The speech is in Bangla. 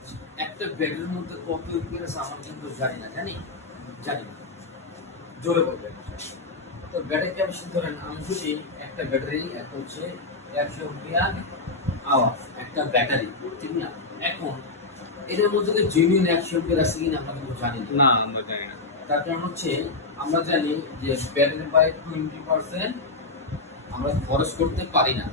আচ্ছা, একটা ব্যাটারির মধ্যে কত এম্পিয়ার আছে আমরা কিন্তু জানি না, জানি না। জোরে বলবেন। তো ব্যাটারি ক্যাপাসিটি ধরেন আমি যদি একটা ব্যাটারি একটা হচ্ছে 100 এম্পিয়ার আওয়ার একটা ব্যাটারি, ঠিক না? এখন এটার মধ্যে কি জেনুইন 100 এম্পিয়ার আছে কিনা আমরা কিন্তু জানি না। না, আমরা জানি না। তার কারণ হচ্ছে আমরা জানি যে ব্যাটারি বাই 20% আমরা খরচ করতে পারি না।